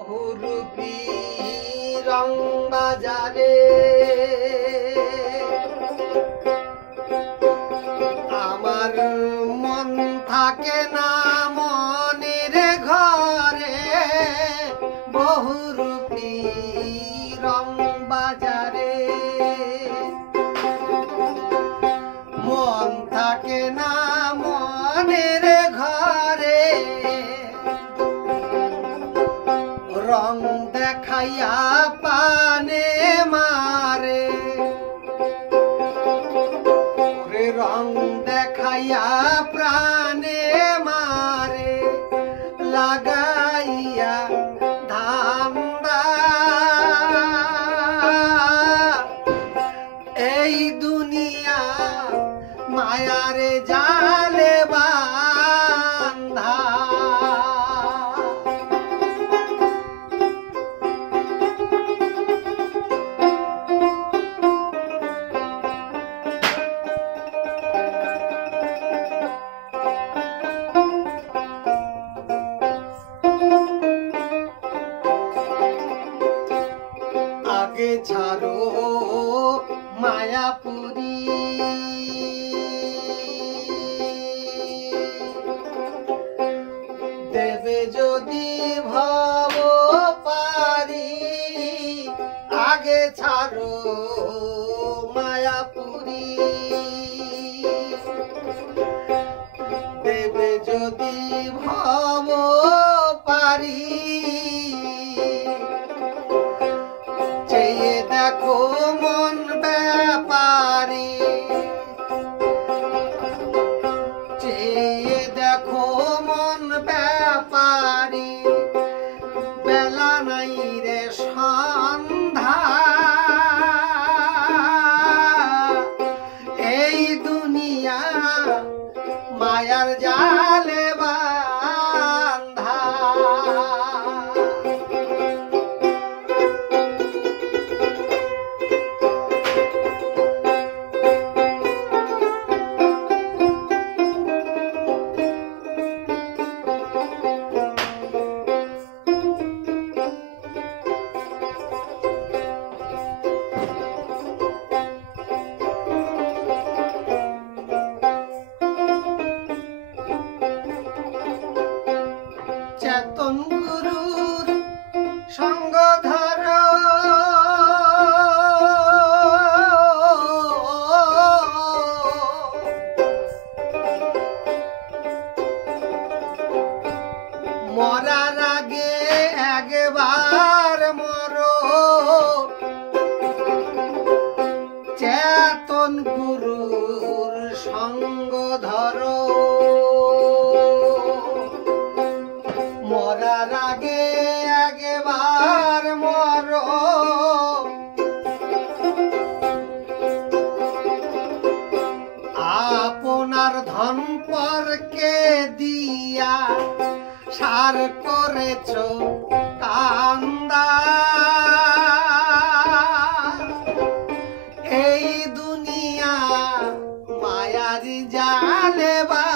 বহুরূপী রং বাজারে আমার মন থাকে না মনের ঘরে। বহুরূপী রং দেখাইয়া পানে মারে। রং দেখাইয়া প্রাণে মারে। লাগাইয়া আগে ছাড়ো মায়াপুরী। দেবে যদি ভাব পারি আগে ছাড়ো মায়াপুরী। দেবে যদি ভাব পারি নাই রে সন্ধ্যা। এই দুনিয়া মায়ার জালে চেতন গুরুর সঙ্গ ধর মরার সম্পর্কে দিয়া সার করেছ কান্দা। এই দুনিয়া মায়ার জালে বা